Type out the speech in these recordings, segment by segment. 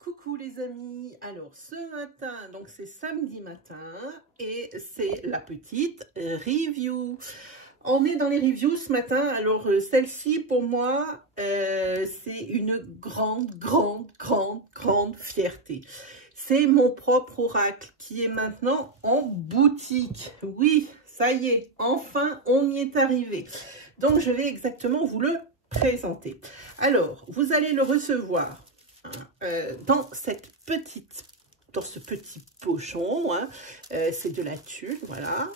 Coucou les amis, alors ce matin, donc c'est samedi matin et c'est la petite review. On est dans les reviews ce matin, alors celle-ci pour moi c'est une grande fierté. C'est mon propre oracle qui est maintenant en boutique. Oui, ça y est, enfin on y est arrivé. Donc je vais exactement vous le présenter. Alors, vous allez le recevoir dans ce petit pochon, hein. C'est de la tulle, voilà.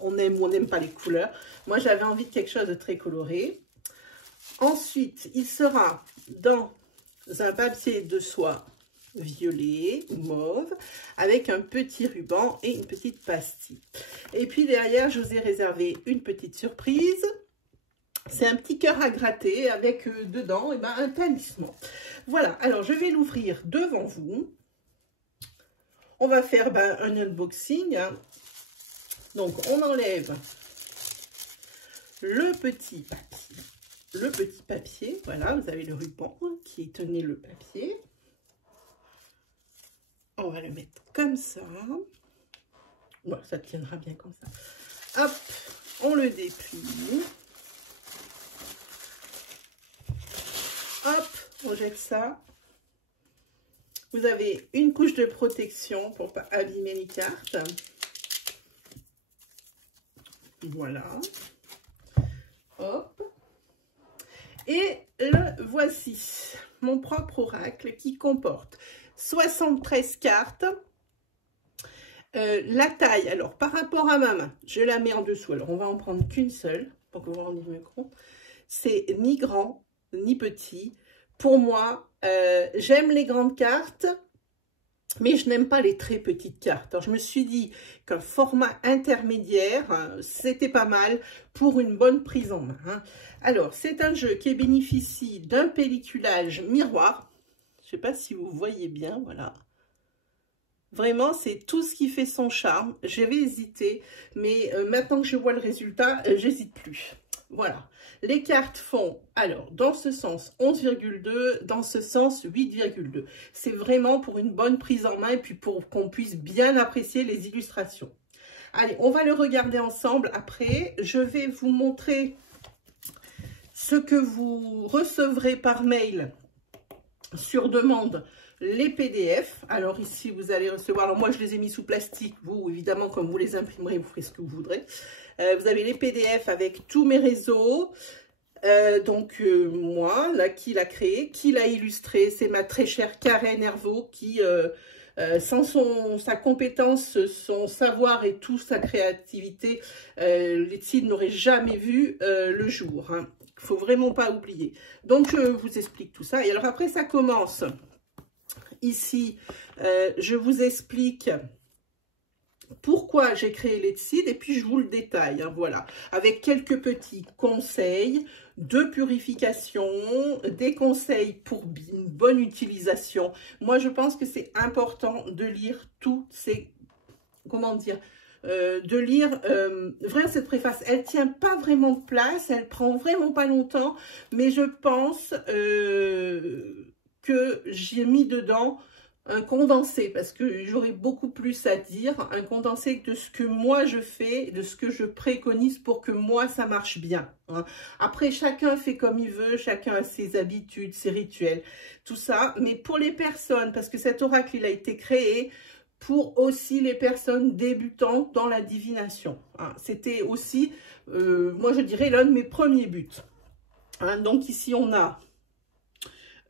On aime ou on n'aime pas les couleurs. Moi, j'avais envie de quelque chose de très coloré. Ensuite, il sera dans un papier de soie violet ou mauve avec un petit ruban et une petite pastille. Et puis derrière, je vous ai réservé une petite surprise. C'est un petit cœur à gratter avec dedans un talisman. Voilà, alors je vais l'ouvrir devant vous. On va faire un unboxing. Hein. Donc on enlève le petit papier. Voilà, vous avez le ruban qui tenait le papier. On va le mettre comme ça. Bon, ça tiendra bien comme ça. Hop, on le déplie. Hop, on jette ça. Vous avez une couche de protection pour ne pas abîmer les cartes. Voilà. Hop. Et le voici, mon propre oracle qui comporte 73 cartes. La taille, alors par rapport à ma main, je la mets en dessous. Alors on va en prendre qu'une seule pour que vous vous rendiez mieux compte. C'est ni grand ni petit. Pour moi, j'aime les grandes cartes, mais je n'aime pas les très petites cartes. Alors, je me suis dit qu'un format intermédiaire, c'était pas mal pour une bonne prise en main. Hein. Alors, c'est un jeu qui bénéficie d'un pelliculage miroir. Je ne sais pas si vous voyez bien, voilà. Vraiment, c'est tout ce qui fait son charme. J'avais hésité, mais maintenant que je vois le résultat, j'hésite plus. Voilà, les cartes font, alors, dans ce sens 11,2, dans ce sens 8,2. C'est vraiment pour une bonne prise en main et puis pour qu'on puisse bien apprécier les illustrations. Allez, on va le regarder ensemble. Après, je vais vous montrer ce que vous recevrez par mail sur demande. Les PDF, alors ici vous allez recevoir, alors moi je les ai mis sous plastique, vous évidemment comme vous les imprimerez, vous ferez ce que vous voudrez. Vous avez les PDF avec tous mes réseaux, moi, là, qui l'a créé, qui l'a illustré, c'est ma très chère Karen Hervaux qui, sans sa compétence, son savoir et toute sa créativité, l'Etsy n'aurait jamais vu le jour. Hein. Il ne faut vraiment pas oublier. Donc je vous explique tout ça, et alors après ça commence. Ici, je vous explique pourquoi j'ai créé l'Etsy et puis je vous le détaille, hein, voilà, avec quelques petits conseils de purification, des conseils pour une bonne utilisation. Moi, je pense que c'est important de lire tous ces, comment dire, de lire vraiment cette préface. Elle tient pas vraiment de place, elle prend vraiment pas longtemps, mais je pense que j'ai mis dedans un condensé, parce que j'aurais beaucoup plus à dire, un condensé de ce que moi je fais, de ce que je préconise pour que moi ça marche bien. Hein. Après, chacun fait comme il veut, chacun a ses habitudes, ses rituels, tout ça. Mais pour les personnes, parce que cet oracle, il a été créé pour aussi les personnes débutantes dans la divination. Hein. C'était aussi, moi je dirais, l'un de mes premiers buts. Hein. Donc ici, on a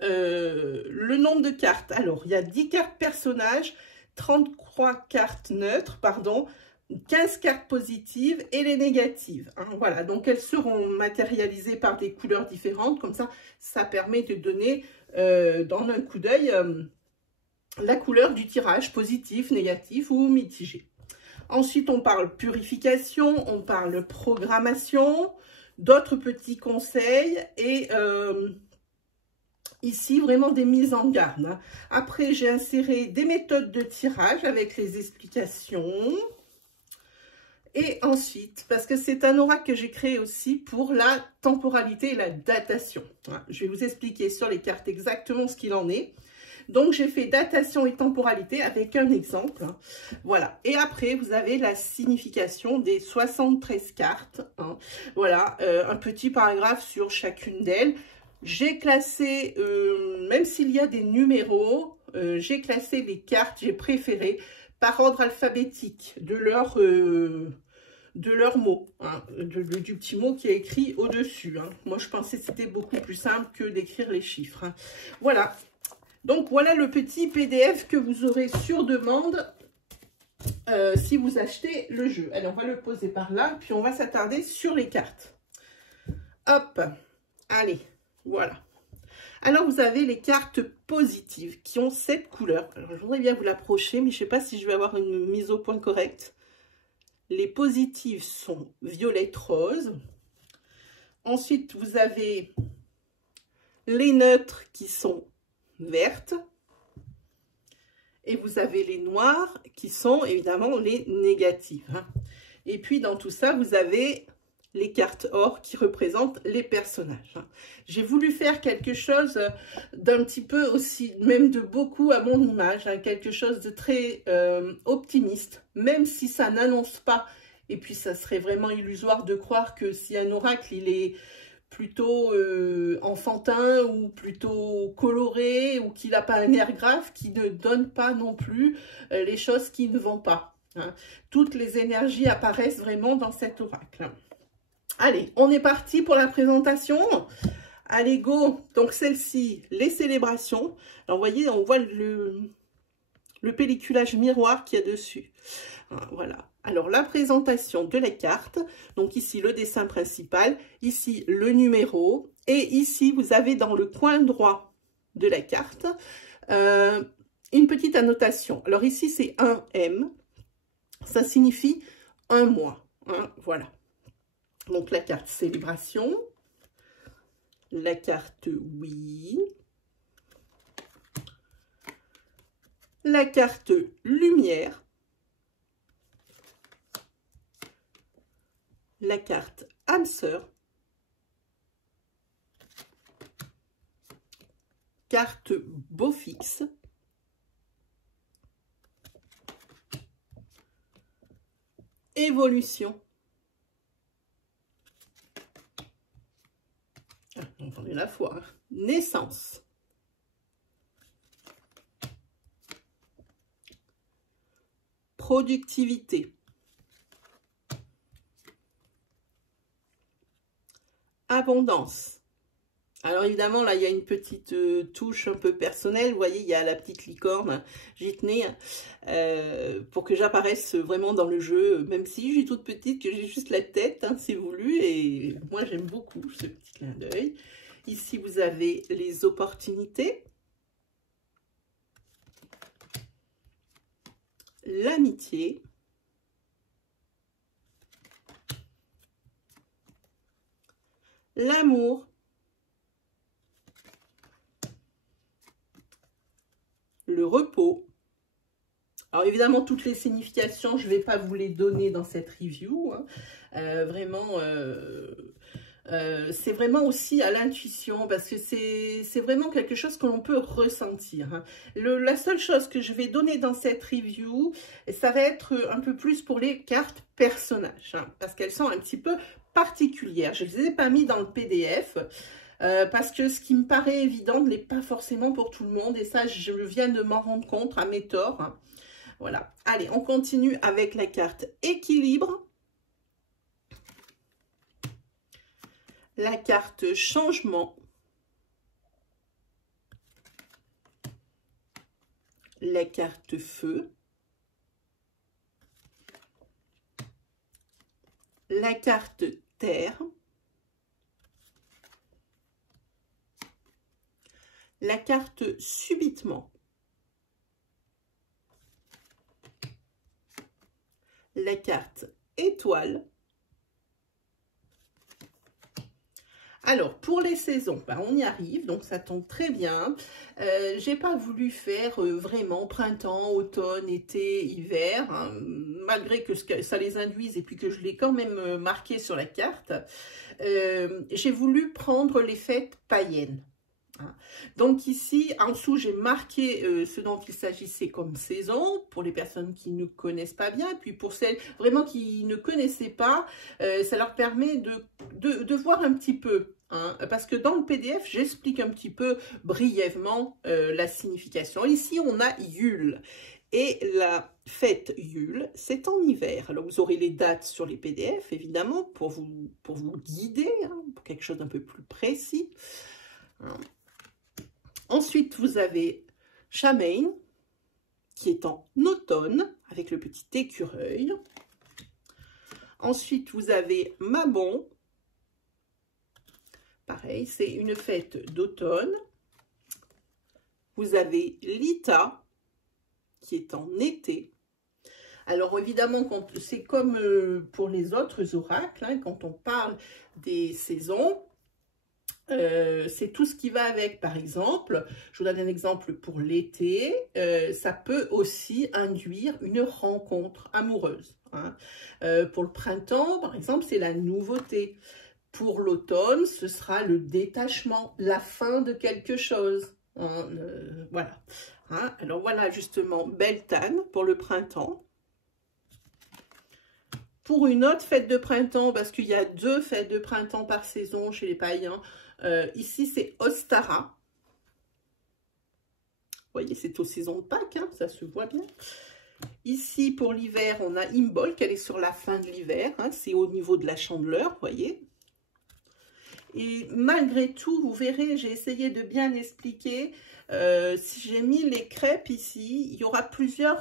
le nombre de cartes. Alors, il y a 10 cartes personnages, 33 cartes neutres, pardon, 15 cartes positives et les négatives. Hein, voilà, donc elles seront matérialisées par des couleurs différentes. Comme ça permet de donner dans un coup d'œil la couleur du tirage, positif, négatif ou mitigé. Ensuite, on parle purification, on parle programmation, d'autres petits conseils et ici, vraiment des mises en garde. Hein. Après, j'ai inséré des méthodes de tirage avec les explications. Et ensuite, parce que c'est un oracle que j'ai créé aussi pour la temporalité et la datation. Hein. Je vais vous expliquer sur les cartes exactement ce qu'il en est. Donc, j'ai fait datation et temporalité avec un exemple. Hein. Voilà. Et après, vous avez la signification des 73 cartes. Hein. Voilà, un petit paragraphe sur chacune d'elles. J'ai classé, même s'il y a des numéros, j'ai classé les cartes, j'ai préféré par ordre alphabétique de leurs mots, hein, du petit mot qui est écrit au-dessus. Hein. Moi, je pensais que c'était beaucoup plus simple que d'écrire les chiffres. Hein. Voilà. Donc, voilà le petit PDF que vous aurez sur demande si vous achetez le jeu. Allez, on va le poser par là, puis on va s'attarder sur les cartes. Hop. Allez, voilà. Alors, vous avez les cartes positives qui ont 7 couleurs. Alors, je voudrais bien vous l'approcher, mais je ne sais pas si je vais avoir une mise au point correcte. Les positives sont violette rose. Ensuite, vous avez les neutres qui sont vertes. Et vous avez les noirs qui sont évidemment les négatives. Hein. Et puis, dans tout ça, vous avez les cartes or qui représentent les personnages. Hein. J'ai voulu faire quelque chose d'un petit peu aussi, même de beaucoup à mon image, hein, quelque chose de très optimiste, même si ça n'annonce pas, et puis ça serait vraiment illusoire de croire que si un oracle, il est plutôt enfantin ou plutôt coloré ou qu'il n'a pas un air grave, qui ne donne pas non plus les choses qui ne vont pas. Hein. Toutes les énergies apparaissent vraiment dans cet oracle. Allez, on est parti pour la présentation. Allez, go. Donc, celle-ci, les célébrations. Alors, vous voyez, on voit le pelliculage miroir qu'il y a dessus. Voilà. Alors, la présentation de la carte. Donc, ici, le dessin principal. Ici, le numéro. Et ici, vous avez dans le coin droit de la carte une petite annotation. Alors, ici, c'est 1M. Ça signifie un mois. Hein, voilà. Donc, la carte célébration, la carte oui, la carte lumière, la carte âme sœur, carte beau fixe, évolution. On est la fois. Hein. Naissance. Productivité. Abondance. Alors évidemment, là, il y a une petite touche un peu personnelle. Vous voyez, il y a la petite licorne. J'y tenais pour que j'apparaisse vraiment dans le jeu, même si je suis toute petite, que j'ai juste la tête, hein, c'est voulu. Et moi, j'aime beaucoup ce petit clin d'œil. Ici, vous avez les opportunités. L'amitié. L'amour. Le repos. Alors évidemment, toutes les significations, je ne vais pas vous les donner dans cette review. Hein. Vraiment, c'est vraiment aussi à l'intuition parce que c'est vraiment quelque chose que l'on peut ressentir. Hein. La seule chose que je vais donner dans cette review, ça va être un peu plus pour les cartes personnages. Hein, parce qu'elles sont un petit peu particulières. Je ne les ai pas mis dans le PDF. Parce que ce qui me paraît évident ne l'est pas forcément pour tout le monde. Et ça, je viens de m'en rendre compte à mes torts. Hein. Voilà. Allez, on continue avec la carte équilibre. La carte changement. La carte feu. La carte terre. La carte subitement, la carte étoile. Alors, pour les saisons, ben, on y arrive, donc ça tombe très bien. J'ai pas voulu faire vraiment printemps, automne, été, hiver, hein, malgré que ça les induise et puis que je l'ai quand même marqué sur la carte. J'ai voulu prendre les fêtes païennes. Hein. Donc ici, en dessous, j'ai marqué ce dont il s'agissait comme saison, pour les personnes qui ne connaissent pas bien, et puis pour celles vraiment qui ne connaissaient pas, ça leur permet de voir un petit peu. Hein, parce que dans le PDF, j'explique un petit peu brièvement la signification. Ici, on a Yule. Et la fête Yule, c'est en hiver. Alors, vous aurez les dates sur les PDF, évidemment, pour vous guider, hein, pour quelque chose d'un peu plus précis. Hein. Ensuite, vous avez Samhain, qui est en automne, avec le petit écureuil. Ensuite, vous avez Mabon. Pareil, c'est une fête d'automne. Vous avez Lita, qui est en été. Alors évidemment, c'est comme pour les autres oracles, hein, quand on parle des saisons, c'est tout ce qui va avec. Par exemple, je vous donne un exemple pour l'été, ça peut aussi induire une rencontre amoureuse. Hein. Pour le printemps, par exemple, c'est la nouveauté. Pour l'automne, ce sera le détachement, la fin de quelque chose. Hein, voilà. Hein, alors voilà justement Beltane pour le printemps. Pour une autre fête de printemps, parce qu'il y a 2 fêtes de printemps par saison chez les païens, ici c'est Ostara. Vous voyez, c'est aux saisons de Pâques, hein, ça se voit bien. Ici pour l'hiver, on a Imbolc, elle est sur la fin de l'hiver, hein, c'est au niveau de la chandeleur, vous voyez. Et malgré tout, vous verrez, j'ai essayé de bien expliquer. Si j'ai mis les crêpes ici, il y aura plusieurs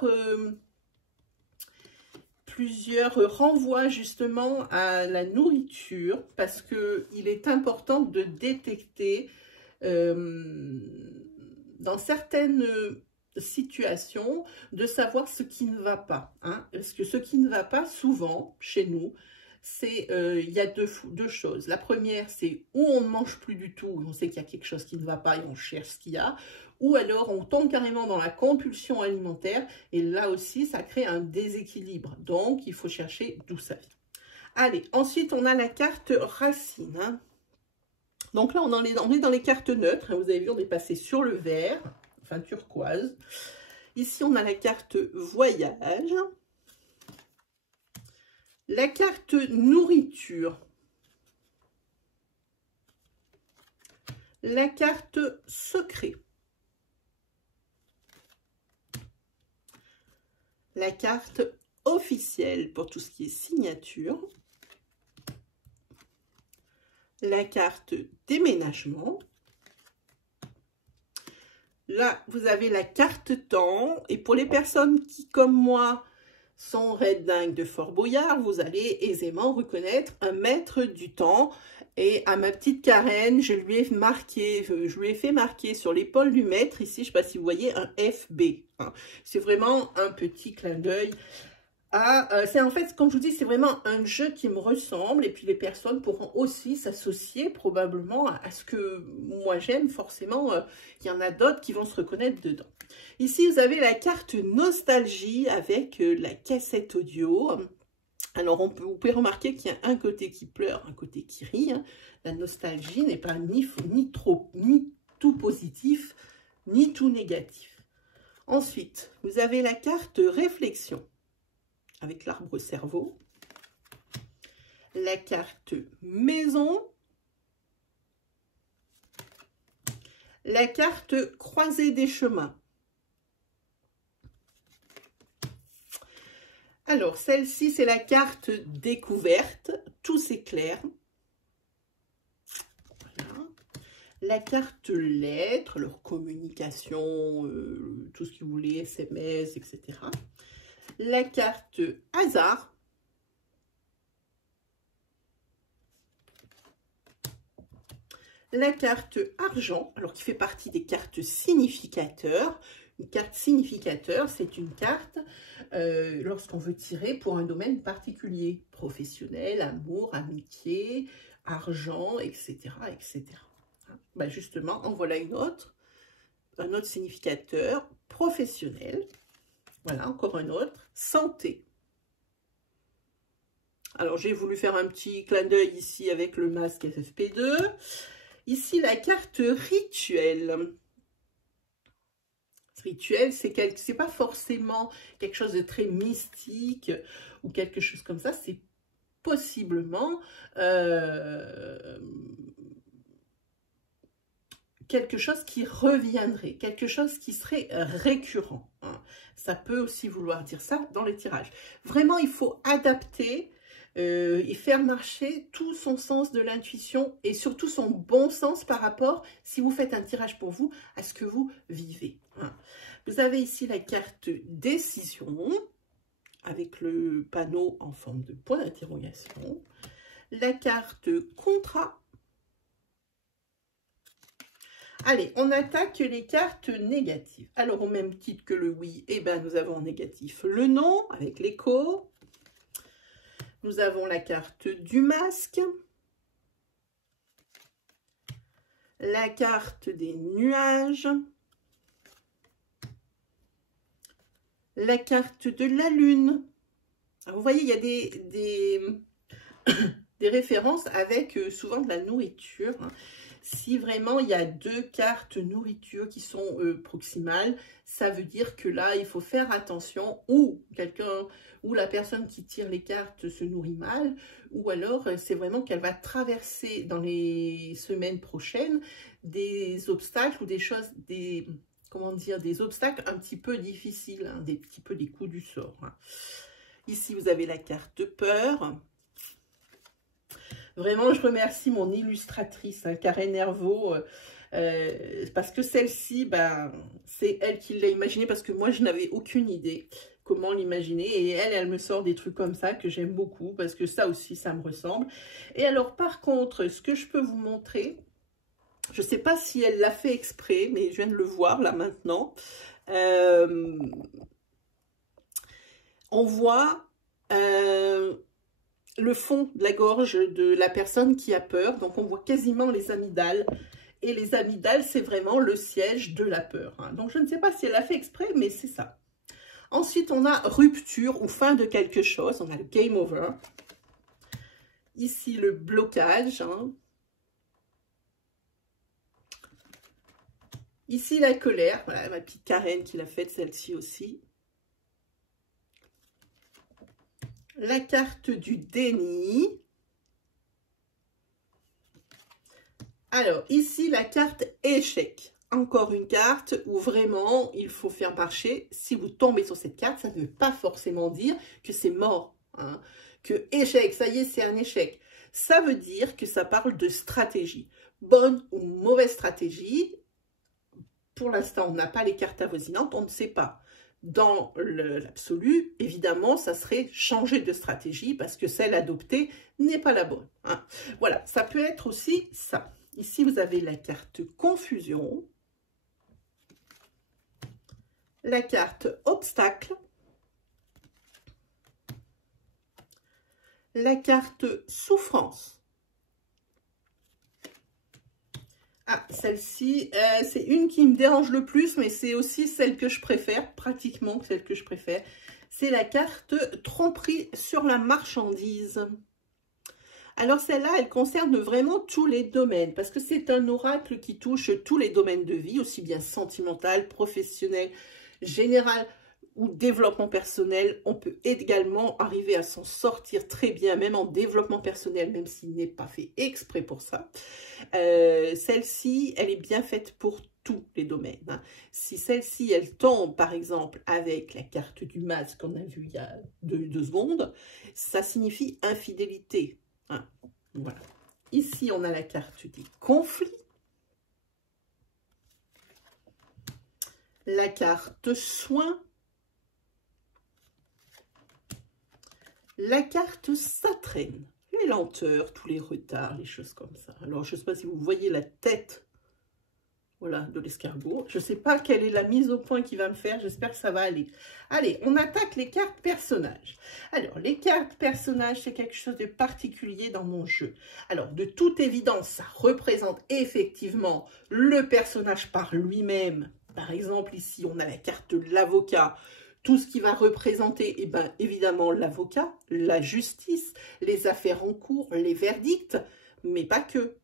renvois justement à la nourriture parce qu'il est important de détecter dans certaines situations de savoir ce qui ne va pas. Hein, parce que ce qui ne va pas souvent chez nous, c'est il y a deux choses. La première, c'est où on ne mange plus du tout, on sait qu'il y a quelque chose qui ne va pas et on cherche ce qu'il y a, ou alors on tombe carrément dans la compulsion alimentaire et là aussi, ça crée un déséquilibre. Donc, il faut chercher d'où ça vient. Allez, ensuite, on a la carte racine. Hein. Donc là, on est dans les cartes neutres. Hein. Vous avez vu, on est passé sur le vert, enfin turquoise. Ici, on a la carte voyage. La carte nourriture, la carte secret, la carte officielle pour tout ce qui est signature, la carte déménagement. Là, vous avez la carte temps et pour les personnes qui, comme moi, sont Red Dingue de Fort Boyard, vous allez aisément reconnaître un maître du temps. Et à ma petite Karen, je lui ai fait marquer sur l'épaule du maître, ici, je ne sais pas si vous voyez, un FB. Hein. C'est vraiment un petit clin d'œil. C'est en fait, comme je vous dis, c'est vraiment un jeu qui me ressemble. Et puis les personnes pourront aussi s'associer probablement à ce que moi j'aime. Forcément, il y en a d'autres qui vont se reconnaître dedans. Ici, vous avez la carte nostalgie avec la cassette audio. Alors, vous pouvez remarquer qu'il y a un côté qui pleure, un côté qui rit. Hein. La nostalgie n'est pas ni tout positif, ni tout négatif. Ensuite, vous avez la carte réflexion avec l'arbre cerveau. La carte maison. La carte croisée des chemins. Alors, celle-ci, c'est la carte découverte. Tout s'éclaire. Voilà. La carte lettres, leur communication, tout ce que vous voulez, SMS, etc. La carte hasard. La carte argent, alors qui fait partie des cartes significateurs. Une carte significateur, c'est une carte lorsqu'on veut tirer pour un domaine particulier, professionnel, amour, amitié, argent, etc. etc. Ben justement, en voilà une autre, un autre significateur, professionnel. Voilà, encore un autre, santé. Alors, j'ai voulu faire un petit clin d'œil ici avec le masque FFP2. Ici, la carte rituel. Rituel, c'est pas forcément quelque chose de très mystique ou quelque chose comme ça. C'est possiblement quelque chose qui reviendrait, quelque chose qui serait récurrent. Hein. Ça peut aussi vouloir dire ça dans les tirages. Vraiment, il faut adapter et faire marcher tout son sens de l'intuition et surtout son bon sens par rapport, si vous faites un tirage pour vous, à ce que vous vivez. Hein. Vous avez ici la carte décision avec le panneau en forme de point d'interrogation. La carte contrat. Allez, on attaque les cartes négatives. Alors, au même titre que le oui, eh ben, nous avons en négatif le non avec l'écho. Nous avons la carte du masque. La carte des nuages. La carte de la lune. Alors, vous voyez, il y a des références avec souvent de la nourriture. Hein. Si vraiment il y a deux cartes nourriture qui sont proximales, ça veut dire que là, il faut faire attention, ou la personne qui tire les cartes se nourrit mal, ou alors c'est vraiment qu'elle va traverser dans les semaines prochaines des obstacles ou des choses, des obstacles un petit peu difficiles, hein, des coups du sort. Hein. Ici, vous avez la carte peur. Vraiment, je remercie mon illustratrice, hein, Karen Hervaux, parce que celle-ci, ben, c'est elle qui l'a imaginée, parce que moi, je n'avais aucune idée comment l'imaginer. Et elle me sort des trucs comme ça que j'aime beaucoup, parce que ça aussi, ça me ressemble. Et alors, par contre, ce que je peux vous montrer, je ne sais pas si elle l'a fait exprès, mais je viens de le voir là maintenant. On voit le fond de la gorge de la personne qui a peur. Donc, on voit quasiment les amygdales. Et les amygdales, c'est vraiment le siège de la peur. Hein. Donc, je ne sais pas si elle a fait exprès, mais c'est ça. Ensuite, on a rupture ou fin de quelque chose. On a le game over. Ici, le blocage. Hein. Ici, la colère. Voilà, ma petite Karen qui l'a faite, celle-ci aussi. La carte du déni. Alors, ici, la carte échec. Encore une carte où vraiment, il faut faire marcher. Si vous tombez sur cette carte, ça ne veut pas forcément dire que c'est mort. Hein. Que échec, ça y est, c'est un échec. Ça veut dire que ça parle de stratégie. Bonne ou mauvaise stratégie. Pour l'instant, on n'a pas les cartes avoisinantes, on ne sait pas. Dans l'absolu, évidemment, ça serait changer de stratégie parce que celle adoptée n'est pas la bonne. Hein. Voilà, ça peut être aussi ça. Ici, vous avez la carte confusion, la carte obstacle, la carte souffrance. Ah, celle-ci, c'est une qui me dérange le plus, mais c'est aussi celle que je préfère, pratiquement celle que je préfère. C'est la carte tromperie sur la marchandise. Alors celle-là, elle concerne vraiment tous les domaines, parce que c'est un oracle qui touche tous les domaines de vie, aussi bien sentimental, professionnel, général ou développement personnel. On peut également arriver à s'en sortir très bien, même en développement personnel, même s'il n'est pas fait exprès pour ça. Celle-ci, elle est bien faite pour tous les domaines. Hein. Si celle-ci, elle tombe, par exemple, avec la carte du masque qu'on a vu il y a deux secondes, ça signifie infidélité. Hein. Voilà. Ici, on a la carte des conflits. La carte soin. La carte ça traîne. Les lenteurs, tous les retards, les choses comme ça. Alors, je ne sais pas si vous voyez la tête, voilà, de l'escargot. Je ne sais pas quelle est la mise au point qu'il va me faire. J'espère que ça va aller. Allez, on attaque les cartes personnages. Alors, les cartes personnages, c'est quelque chose de particulier dans mon jeu. Alors, de toute évidence, ça représente effectivement le personnage par lui-même. Par exemple, ici, on a la carte de l'avocat. Tout ce qui va représenter, eh ben, évidemment, l'avocat, la justice, les affaires en cours, les verdicts, mais pas que.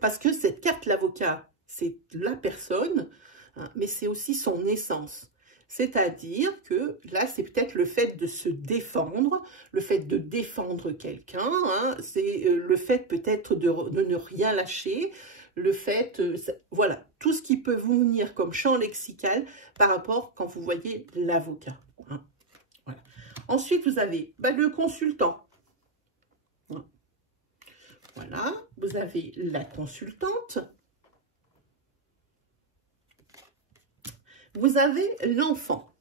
Parce que cette carte, l'avocat, c'est la personne, hein, mais c'est aussi son essence. C'est-à-dire que là, c'est peut-être le fait de se défendre, le fait de défendre quelqu'un, hein, c'est le fait peut-être de ne rien lâcher, le fait, voilà, tout ce qui peut vous venir comme champ lexical par rapport quand vous voyez l'avocat. Hein, voilà. Ensuite, vous avez le consultant. Voilà, vous avez la consultante. Vous avez l'enfant.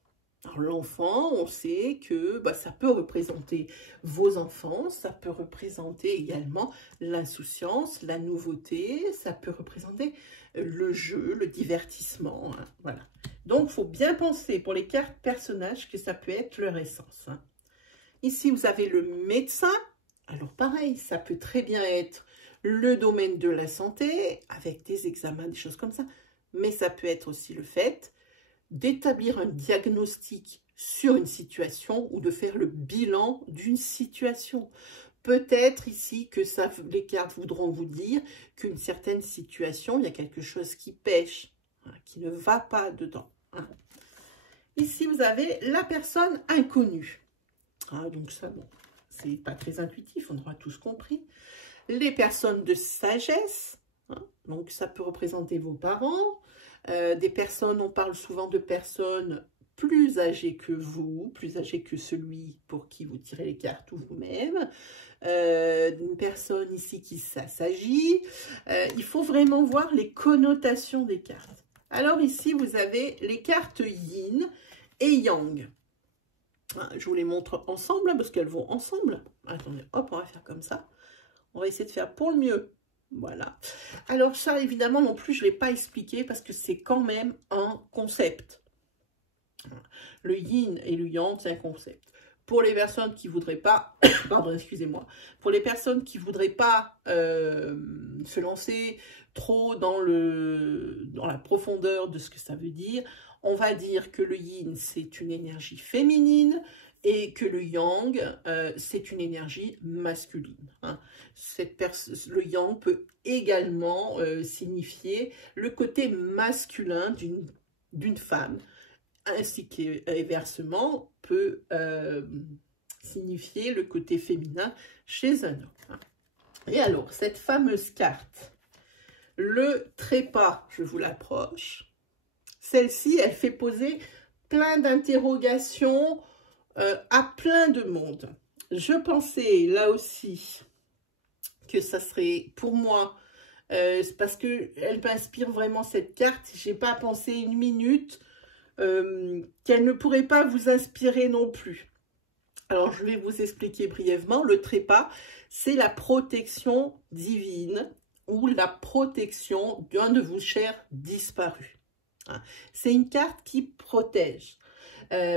Alors l'enfant, on sait que ça peut représenter vos enfants, ça peut représenter également l'insouciance, la nouveauté, ça peut représenter le jeu, le divertissement. Hein, voilà. Donc, il faut bien penser pour les cartes personnages que ça peut être leur essence. Hein. Ici, vous avez le médecin. Alors pareil, ça peut très bien être le domaine de la santé, avec des examens, des choses comme ça. Mais ça peut être aussi le fait d'établir un diagnostic sur une situation ou de faire le bilan d'une situation. Peut-être ici que les cartes voudront vous dire qu'une certaine situation, il y a quelque chose qui pêche, hein, qui ne va pas dedans. Hein. Ici, vous avez la personne inconnue. Ah, donc ça, bon, c'est pas très intuitif, on aura tous compris. Les personnes de sagesse, hein, donc ça peut représenter vos parents. Des personnes, on parle souvent de personnes plus âgées que vous, plus âgées que celui pour qui vous tirez les cartes ou vous-même. Une personne ici qui s'agit. Il faut vraiment voir les connotations des cartes. Alors ici, vous avez les cartes yin et yang. Je vous les montre ensemble, parce qu'elles vont ensemble. Attendez, hop, on va faire comme ça. On va essayer de faire pour le mieux. Voilà. Alors ça, évidemment, non plus, je ne l'ai pas expliqué, parce que c'est quand même un concept. Le yin et le yang, c'est un concept. Pour les personnes qui ne voudraient pas, pardon, excusez-moi, pour les personnes qui ne voudraient pas se lancer trop dans la profondeur de ce que ça veut dire, on va dire que le yin, c'est une énergie féminine et que le yang, c'est une énergie masculine. Hein. Le yang peut également signifier le côté masculin d'une femme, ainsi qu'inversement peut signifier le côté féminin chez un homme. Hein. Et alors, cette fameuse carte, le trépas, je vous l'approche. Celle-ci, elle fait poser plein d'interrogations à plein de monde. Je pensais, là aussi, que ça serait, pour moi, parce qu'elle m'inspire vraiment cette carte, je n'ai pas pensé une minute qu'elle ne pourrait pas vous inspirer non plus. Alors, je vais vous expliquer brièvement. Le trépas, c'est la protection divine ou la protection d'un de vos chers disparus. C'est une carte qui protège.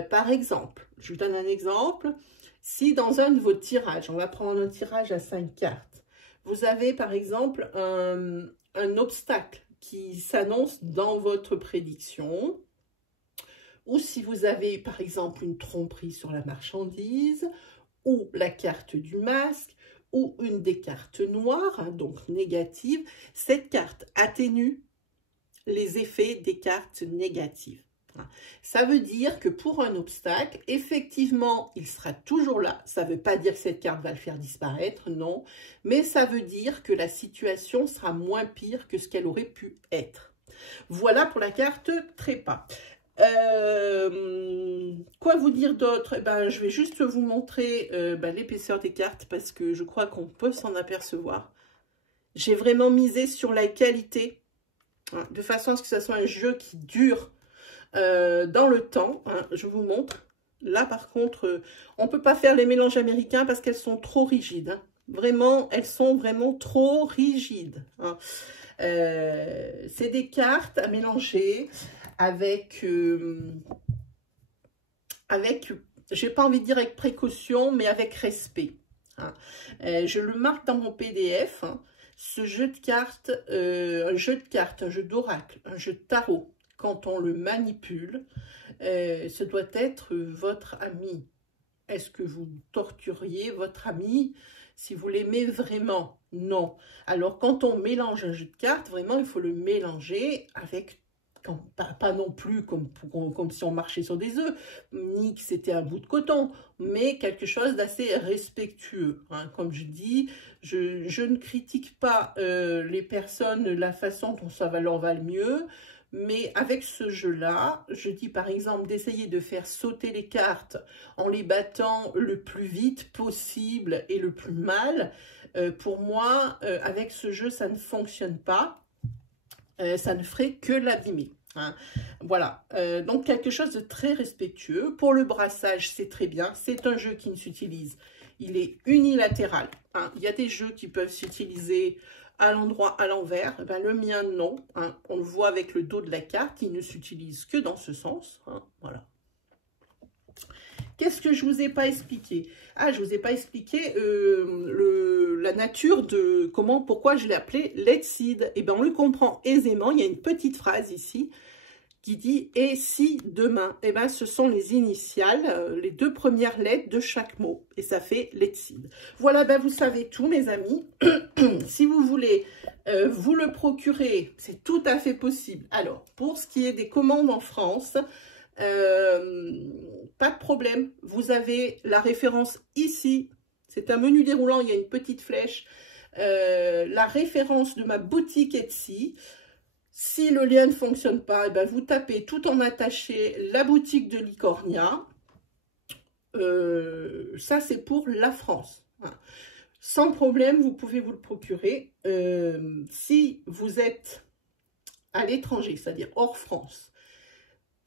Par exemple, je vous donne un exemple. Si dans un de vos tirages, on va prendre un tirage à 5 cartes, vous avez par exemple un obstacle qui s'annonce dans votre prédiction, ou si vous avez par exemple une tromperie sur la marchandise, ou la carte du masque, ou une des cartes noires, hein, donc négative, cette carte atténue les effets des cartes négatives. Ça veut dire que pour un obstacle, effectivement, il sera toujours là. Ça ne veut pas dire que cette carte va le faire disparaître, non. Mais ça veut dire que la situation sera moins pire que ce qu'elle aurait pu être. Voilà pour la carte trépas. Quoi vous dire d'autre? Je vais juste vous montrer l'épaisseur des cartes parce que je crois qu'on peut s'en apercevoir. J'ai vraiment misé sur la qualité, hein, de façon à ce que ce soit un jeu qui dure dans le temps. Hein, je vous montre. Là, par contre, on ne peut pas faire les mélanges américains parce qu'elles sont trop rigides. Hein. Vraiment, elles sont vraiment trop rigides. Hein. C'est des cartes à mélanger avec j'ai pas envie de dire avec précaution, mais avec respect. Hein. Je le marque dans mon PDF. Hein. Ce jeu de cartes, un jeu d'oracle, un jeu de tarot, quand on le manipule, ce doit être votre ami. Est-ce que vous torturiez votre ami Si vous l'aimez vraiment, non. Alors, quand on mélange un jeu de cartes, vraiment, il faut le mélanger avec, pas non plus comme si on marchait sur des œufs, ni que c'était un bout de coton, mais quelque chose d'assez respectueux. Hein. Comme je dis, je ne critique pas les personnes, la façon dont ça leur va le mieux, mais avec ce jeu-là, je dis par exemple d'essayer de faire sauter les cartes en les battant le plus vite possible et le plus mal. Pour moi, avec ce jeu, ça ne fonctionne pas. Ça ne ferait que l'abîmer. Hein. Voilà, donc quelque chose de très respectueux. Pour le brassage, c'est très bien. C'est un jeu qui ne s'utilise. Il est unilatéral. Hein. Il y a des jeux qui peuvent s'utiliser à l'endroit, à l'envers. Ben, le mien, non. Hein. On le voit avec le dos de la carte. Il ne s'utilise que dans ce sens. Hein. Voilà. Qu'est-ce que je ne vous ai pas expliqué? Ah, je ne vous ai pas expliqué la nature de pourquoi je l'ai appelé Let's Seed. Eh bien, on le comprend aisément. Il y a une petite phrase ici qui dit « Et si demain ?» Eh bien, ce sont les initiales, les 2 premières lettres de chaque mot. Et ça fait Let's Seed. Voilà, ben, vous savez tout, mes amis. Si vous voulez vous le procurer, c'est tout à fait possible. Alors, pour ce qui est des commandes en France, pas de problème. Vous avez la référence ici. C'est un menu déroulant, il y a une petite flèche. La référence de ma boutique Etsy. Si le lien ne fonctionne pas, eh ben vous tapez tout en attaché la boutique de Licornia. Ça, c'est pour la France. Voilà. Sans problème, vous pouvez vous le procurer. Si vous êtes à l'étranger, c'est-à-dire hors France,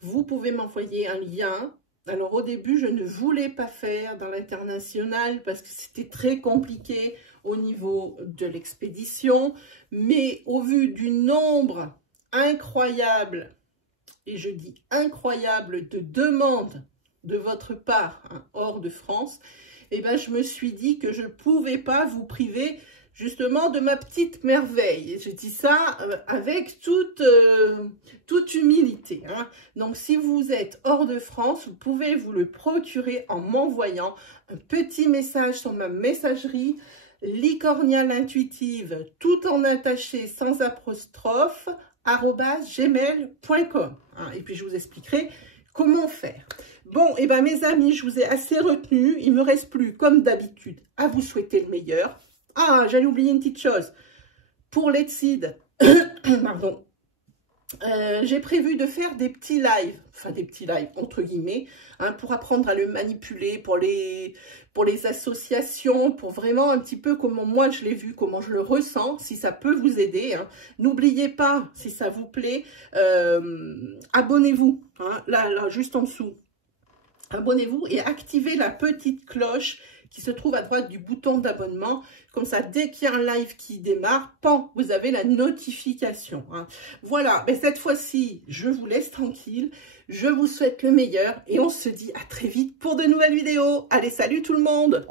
vous pouvez m'envoyer un lien. Alors, au début, je ne voulais pas faire dans l'international parce que c'était très compliqué au niveau de l'expédition. Mais au vu du nombre incroyable, et je dis incroyable, de demandes de votre part hein, hors de France, eh ben, je me suis dit que je ne pouvais pas vous priver justement de ma petite merveille. Et je dis ça avec toute humilité. Hein. Donc, si vous êtes hors de France, vous pouvez vous le procurer en m'envoyant un petit message sur ma messagerie Licornia l'intuitive, tout en attaché, sans apostrophe, @gmail.com. Hein. Et puis, je vous expliquerai comment faire. Bon, et ben mes amis, je vous ai assez retenu. Il me reste plus, comme d'habitude, à vous souhaiter le meilleur. Ah, j'allais oublier une petite chose. Pour Let's Seed, pardon, j'ai prévu de faire des petits lives, enfin des petits lives entre guillemets, hein, pour apprendre à le manipuler, pour les associations, pour vraiment un petit peu comment moi je l'ai vu, comment je le ressens, si ça peut vous aider. Hein. N'oubliez pas, si ça vous plaît, abonnez-vous, hein, là, juste en dessous. Abonnez-vous et activez la petite cloche qui se trouve à droite du bouton d'abonnement. Comme ça, dès qu'il y a un live qui démarre, pan, vous avez la notification. Hein. Voilà, mais cette fois-ci, je vous laisse tranquille. Je vous souhaite le meilleur et on se dit à très vite pour de nouvelles vidéos. Allez, salut tout le monde!